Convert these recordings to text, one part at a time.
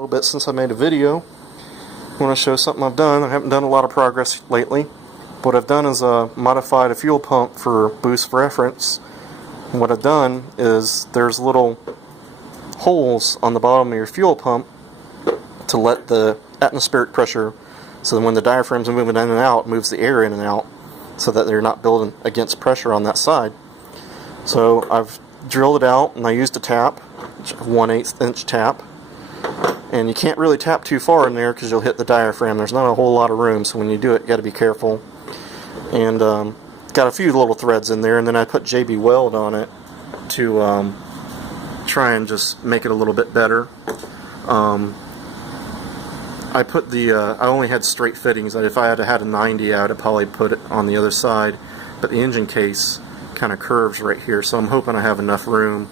A little bit since I made a video. I want to show something I've done. I haven't done a lot of progress lately. What I've done is modified a fuel pump for boost reference. And what I've done is there's little holes on the bottom of your fuel pump to let the atmospheric pressure, so that when the diaphragm's moving in and out, it moves the air in and out so that they're not building against pressure on that side. So I've drilled it out and I used a tap, a 1/8 inch tap. And you can't really tap too far in there because you'll hit the diaphragm. There's not a whole lot of room, so when you do it, you got to be careful. And got a few little threads in there, and then I put JB Weld on it to try and just make it a little bit better. I put I only had straight fittings. If I had had a 90, I would have probably put it on the other side. But the engine case kind of curves right here, so I'm hoping I have enough room.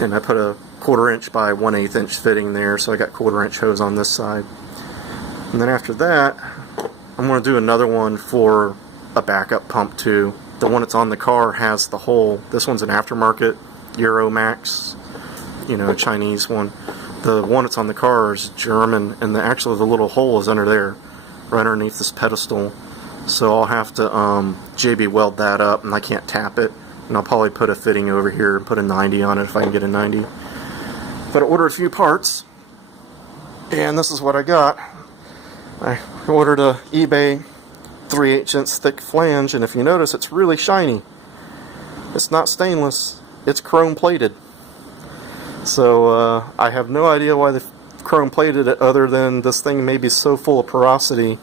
And I put a 1/4 inch by 1/8 inch fitting there, so I got 1/4 inch hose on this side. And then after that, I'm going to do another one for a backup pump too. The one that's on the car has the hole. This one's an aftermarket Euro Max, Chinese one. The one that's on the car is German, and actually the little hole is under there, right underneath this pedestal. So I'll have to JB Weld that up, and I can't tap it. And I'll probably put a fitting over here and put a 90 on it if I can get a 90. But I ordered a few parts, and this is what I got. I ordered a eBay 3/8 inch thick flange, and if you notice, it's really shiny. It's not stainless, it's chrome plated. So I have no idea why they chrome plated it, other than this thing may be so full of porosity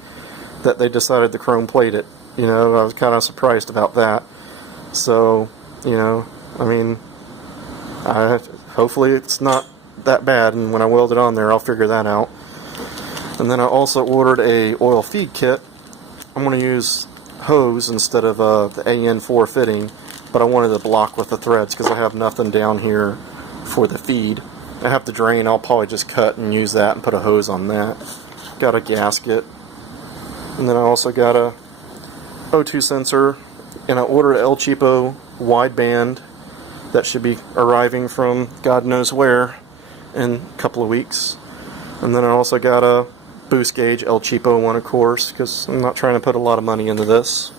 that they decided to chrome plate it. I was kind of surprised about that. So, hopefully it's not that bad, and when I weld it on there, I'll figure that out. And then I also ordered a oil feed kit. I'm going to use hose instead of the AN4 fitting, but I wanted to block with the threads because I have nothing down here for the feed. I have the drain. I'll probably just cut and use that and put a hose on that. Got a gasket, and then I also got a O2 sensor, and I ordered an El Cheapo wideband that should be arriving from God knows where in a couple of weeks. And then I also got a boost gauge El Cheapo one, of course, because I'm not trying to put a lot of money into this.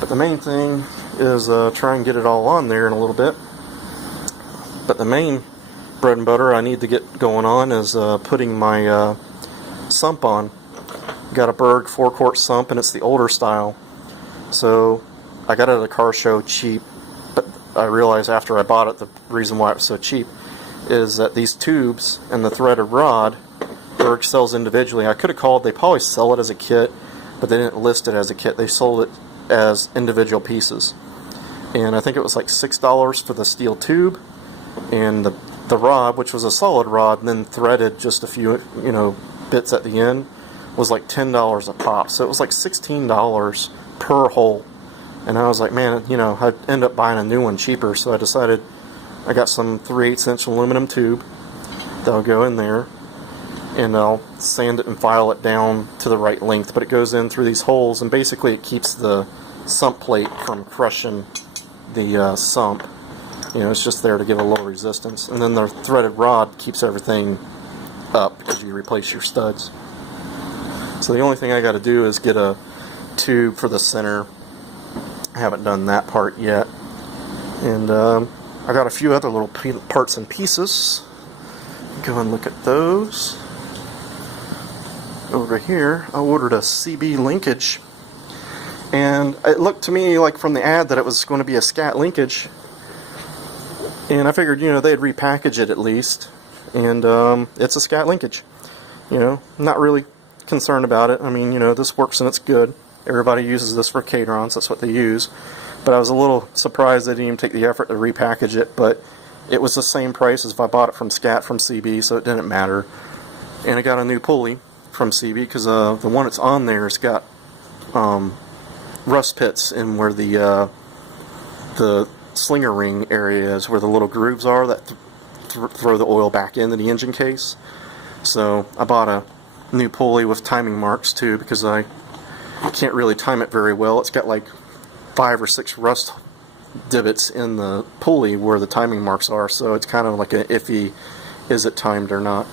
But the main thing is try and get it all on there in a little bit. But the main bread and butter I need to get going on is putting my sump on. Got a Berg 4-quart sump, and it's the older style. So I got it at a car show cheap, but I realized after I bought it, the reason why it was so cheap is that these tubes and the threaded rod, Berg sells individually. I could have called, they probably sell it as a kit, but they didn't list it as a kit. They sold it as individual pieces. And I think it was like $6 for the steel tube, and the rod, which was a solid rod, and then threaded just a few, bits at the end, was like $10 a pop. So it was like $16 per hole. And I was like, man, I'd end up buying a new one cheaper. So I decided I got some 3/8 inch aluminum tube that'll go in there, and I'll sand it and file it down to the right length. But it goes in through these holes, and basically it keeps the sump plate from crushing the sump. It's just there to give a little resistance. And then the threaded rod keeps everything up because you replace your studs. So the only thing I got to do is get a tube for the center. I haven't done that part yet. And I got a few other little parts and pieces. Go and look at those. Over here, I ordered a CB linkage. And it looked to me like from the ad that it was going to be a scat linkage. And I figured, they'd repackage it at least. And it's a scat linkage. Not really concerned about it. I mean, this works and it's good. Everybody uses this for Kadrons. That's what they use. But I was a little surprised they didn't even take the effort to repackage it. But it was the same price as if I bought it from Scat from CB, so it didn't matter. And I got a new pulley from CB because the one that's on there has got rust pits in where the slinger ring area is, where the little grooves are that throw the oil back into the engine case. So I bought a new pulley with timing marks too, because I can't really time it very well. It's got like 5 or 6 rust divots in the pulley where the timing marks are, so it's kind of like an iffy, is it timed or not.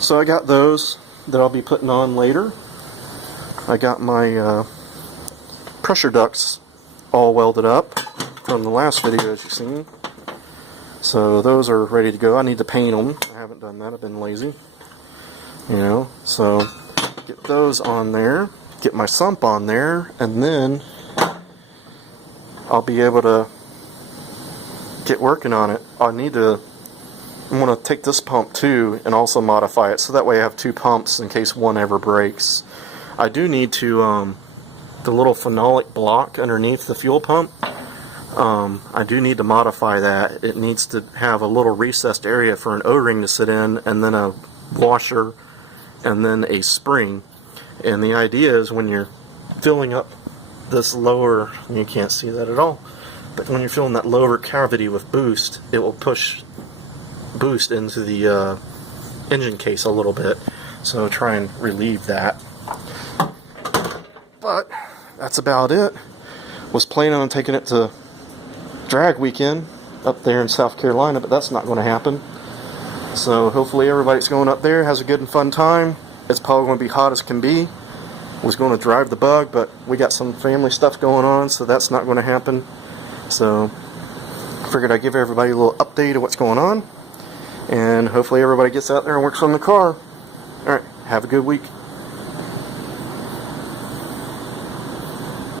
So I got those that I'll be putting on later. I got my pressure ducts all welded up from the last video, as you've seen. So those are ready to go. I need to paint them. I haven't done that. I've been lazy. You know, so get those on there, get my sump on there, and then I'll be able to get working on it. I'm going to take this pump too and also modify it so that way I have two pumps in case one ever breaks. I do need to, the little phenolic block underneath the fuel pump, I do need to modify that. It needs to have a little recessed area for an O-ring to sit in, and then a washer, and then a spring. And the idea is when you're filling up this lower, you can't see that at all, but when you're filling that lower cavity with boost, it will push boost into the engine case a little bit, so try and relieve that. But that's about it. Was planning on taking it to drag weekend up there in South Carolina, but that's not going to happen. So hopefully everybody's going up there, has a good and fun time. It's probably going to be hot as can be. Was going to drive the bug, but we got some family stuff going on, so that's not going to happen. So I figured I'd give everybody a little update of what's going on, and hopefully everybody gets out there and works on the car. Alright, have a good week.